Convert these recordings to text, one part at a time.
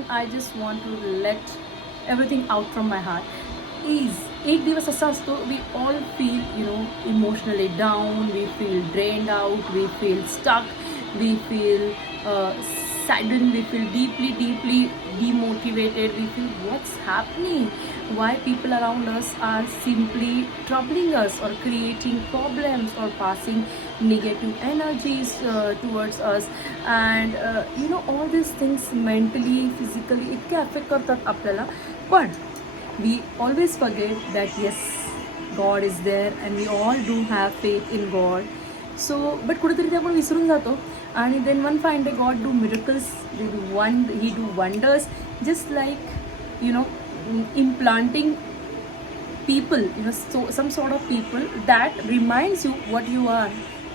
when I just want to let everything out from my heart is एक दिवस असा असतो we all feel emotionally down, we feel drained out, we feel stuck, we feel saddened, we feel deeply demotivated, we feel what's happening, why people around us are simply troubling us or creating problems or passing negative energies towards us. And all these things mentally, physically इतके affect करतात आपल्याला. पण we always forget that yes, God is there and we all do have faith in God. So but कुठेतरी ते आपण विसरून जातो. आणि then one fine day God do miracles, he do wonders, just like implanting people, so some sort of people that reminds you what you are,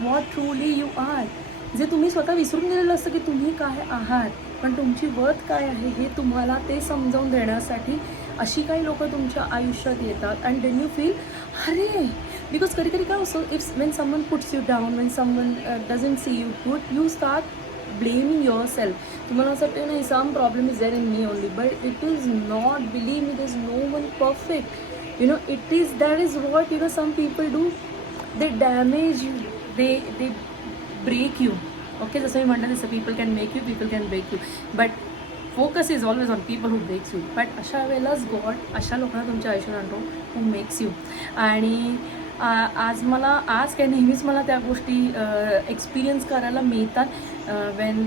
what truly you are. जे तुम्ही स्वतः विसरून गेलेलं असतं की तुम्ही काय आहात, पण तुमची वर्थ काय आहे हे तुम्हाला ते समजावून देण्यासाठी अशी काही लोक तुमच्या आयुष्यात येतात. अँड देन यू फील अरे, बिकॉज कधी कधी काय असतं, if when someone puts you down, when someone doesn't see you good, you start blaming yourself. तुम्हाला असं वाटतं नाही, some problem is there in me only, but it is not. Believe me, there is no one perfect. That is what some people do. They damage you, they break you. Okay, जसं मी म्हटलं तसं people can make you, people can break you, but focus is always on people who breaks you. but अशा वेळेलाच God अशा लोकांना तुमच्या आयुष्यात आणतो who makes you. आणि आज काय नेहमीच मला त्या गोष्टी एक्सपिरियन्स करायला मिळतात. when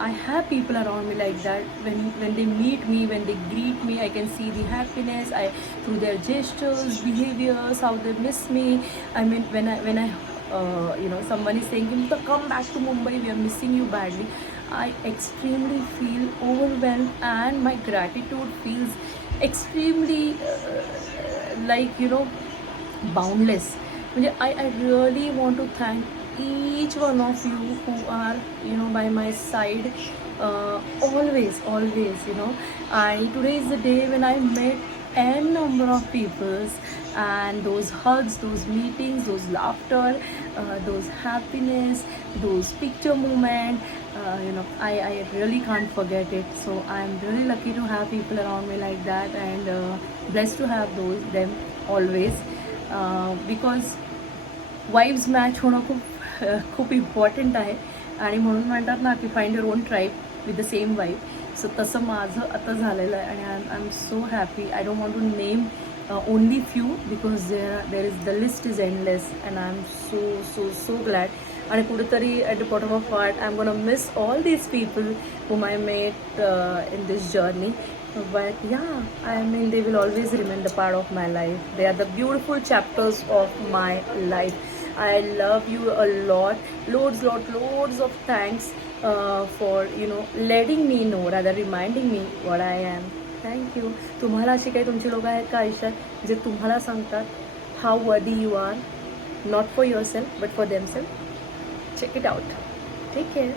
I have people around me like that, when they meet me, when they greet me, I can see the happiness through their gestures, behaviors, how they miss me. I mean, when I someone is saying come back to Mumbai, we are missing you badly, I extremely feel overwhelmed and my gratitude feels extremely boundless. I really want to thank each one of you who are by my side always. Today is the day when I met n number of peoples, and those hugs, those meetings, those laughter, those happiness, those picture moment, I really can't forget it. So I'm really lucky to have people around me like that, and blessed to have them always, because vibes match होणं खूप important आहे. आणि म्हणून म्हणतात ना की find your own tribe with the same vibe. So तसं माझं आता झालेलं आहे, आणि I am so happy. I don't want to name only few, because there is the list is endless, and I am so glad. आणि कुठेतरी at the bottom of heart I am gonna miss all these people whom I met in this journey. But yeah, I mean, they will always remain the part of my life. They are the beautiful chapters of my life. I love you a lot. Loads of thanks for letting me know, rather reminding me what I am. Thank you. तुम्हाला अशी काही तुमची लोक आहेत का आयुष्यात जे तुम्हाला सांगतात how worthy you are, not for yourself but for themselves? Check it out. Take care.